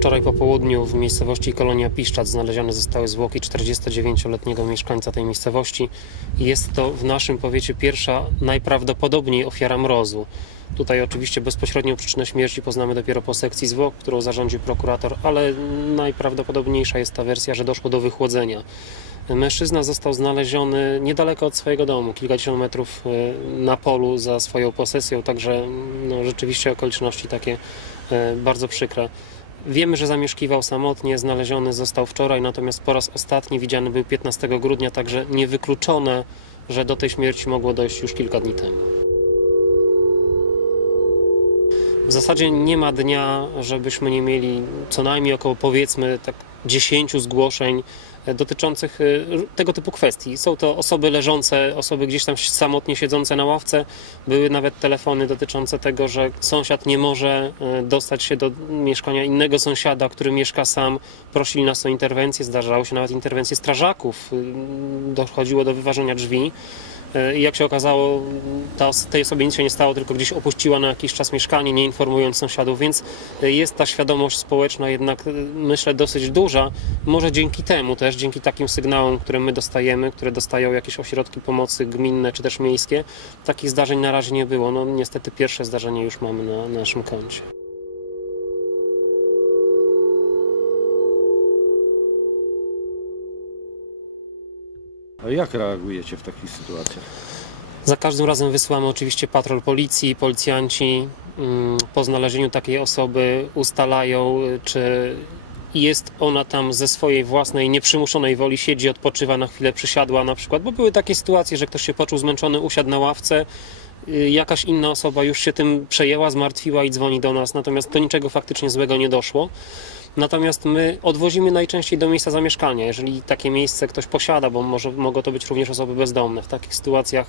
Wczoraj po południu w miejscowości Kolonia Piszczat znalezione zostały zwłoki 49-letniego mieszkańca tej miejscowości. Jest to w naszym powiecie pierwsza najprawdopodobniej ofiara mrozu. Tutaj oczywiście bezpośrednią przyczynę śmierci poznamy dopiero po sekcji zwłok, którą zarządził prokurator, ale najprawdopodobniejsza jest ta wersja, że doszło do wychłodzenia. Mężczyzna został znaleziony niedaleko od swojego domu, kilkadziesiąt metrów e, na polu za swoją posesją, także no, rzeczywiście okoliczności takie e, bardzo przykre. Wiemy, że zamieszkiwał samotnie, znaleziony został wczoraj, natomiast po raz ostatni widziany był 15 grudnia, także niewykluczone, że do tej śmierci mogło dojść już kilka dni temu. W zasadzie nie ma dnia, żebyśmy nie mieli co najmniej około powiedzmy tak 10 zgłoszeń e, dotyczących e, tego typu kwestii. Są to osoby leżące, osoby gdzieś tam samotnie siedzące na ławce. Były nawet telefony dotyczące tego, że sąsiad nie może e, dostać się do mieszkania innego sąsiada, który mieszka sam. Prosili nas o interwencję, zdarzały się nawet interwencje strażaków. Y, Dochodziło do wyważenia drzwi. E, I jak się okazało, ta, tej osobie nic się nie stało, tylko gdzieś opuściła na jakiś czas mieszkanie, nie informując sąsiadów, więc e, jest ta świadomość społeczna jednak, e, myślę, dosyć duża. Może dzięki temu też, dzięki takim sygnałom, które my dostajemy, które dostają jakieś ośrodki pomocy gminne czy też miejskie, takich zdarzeń na razie nie było. No niestety pierwsze zdarzenie już mamy na naszym koncie. A jak reagujecie w takich sytuacjach? Za każdym razem wysyłamy oczywiście patrol policji, policjanci mm, po znalezieniu takiej osoby ustalają, y, czy jest ona tam ze swojej własnej, nieprzymuszonej woli, siedzi, odpoczywa, na chwilę przysiadła na przykład, bo były takie sytuacje, że ktoś się poczuł zmęczony, usiadł na ławce, jakaś inna osoba już się tym przejęła, zmartwiła i dzwoni do nas, natomiast do niczego faktycznie złego nie doszło. Natomiast my odwozimy najczęściej do miejsca zamieszkania, jeżeli takie miejsce ktoś posiada, bo może, mogą to być również osoby bezdomne. W takich sytuacjach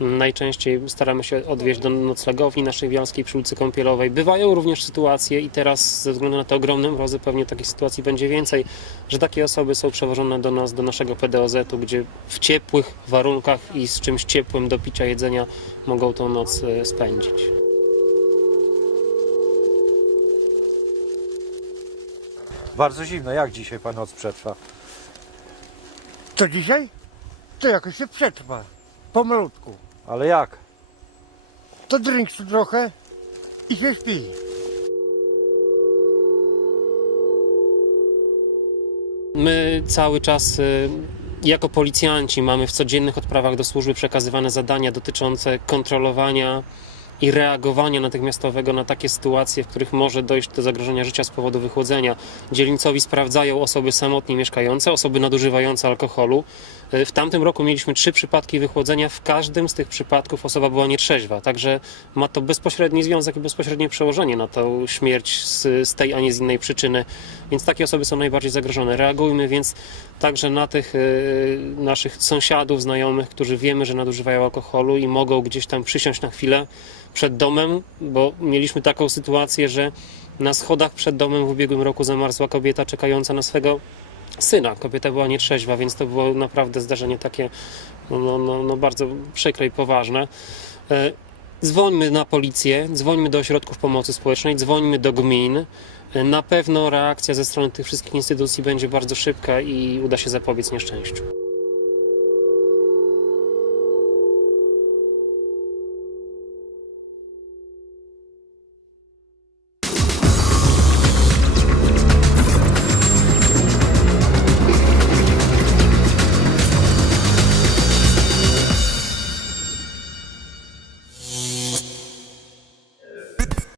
najczęściej staramy się odwieźć do noclegowni naszej wialskiej przy ulicy Kąpielowej. Bywają również sytuacje i teraz ze względu na te ogromne mrozy pewnie takich sytuacji będzie więcej, że takie osoby są przewożone do nas, do naszego PDOZ-u, gdzie w ciepłych warunkach i z czymś ciepłym do picia, jedzenia mogą tą noc e, spędzić. Bardzo zimno. Jak dzisiaj pan noc przetrwa? To dzisiaj? To jakoś się przetrwa. Pomalutku. Ale jak? To drinksu trochę i się śpi. My cały czas y, jako policjanci mamy w codziennych odprawach do służby przekazywane zadania dotyczące kontrolowania i reagowania natychmiastowego na takie sytuacje, w których może dojść do zagrożenia życia z powodu wychłodzenia. Dzielnicowi sprawdzają osoby samotnie mieszkające, osoby nadużywające alkoholu. W tamtym roku mieliśmy trzy przypadki wychłodzenia. W każdym z tych przypadków osoba była nietrzeźwa, także ma to bezpośredni związek i bezpośrednie przełożenie na tą śmierć z, z tej, a nie z innej przyczyny. Więc takie osoby są najbardziej zagrożone. Reagujmy więc także na tych y, naszych sąsiadów, znajomych, którzy wiemy, że nadużywają alkoholu i mogą gdzieś tam przysiąść na chwilę przed domem, bo mieliśmy taką sytuację, że na schodach przed domem w ubiegłym roku zamarzła kobieta czekająca na swego syna. Kobieta była nietrzeźwa, więc to było naprawdę zdarzenie takie no, no, no, no bardzo przykre i poważne. E, Dzwońmy na policję, dzwońmy do ośrodków pomocy społecznej, dzwońmy do gmin. E, Na pewno reakcja ze strony tych wszystkich instytucji będzie bardzo szybka i uda się zapobiec nieszczęściu.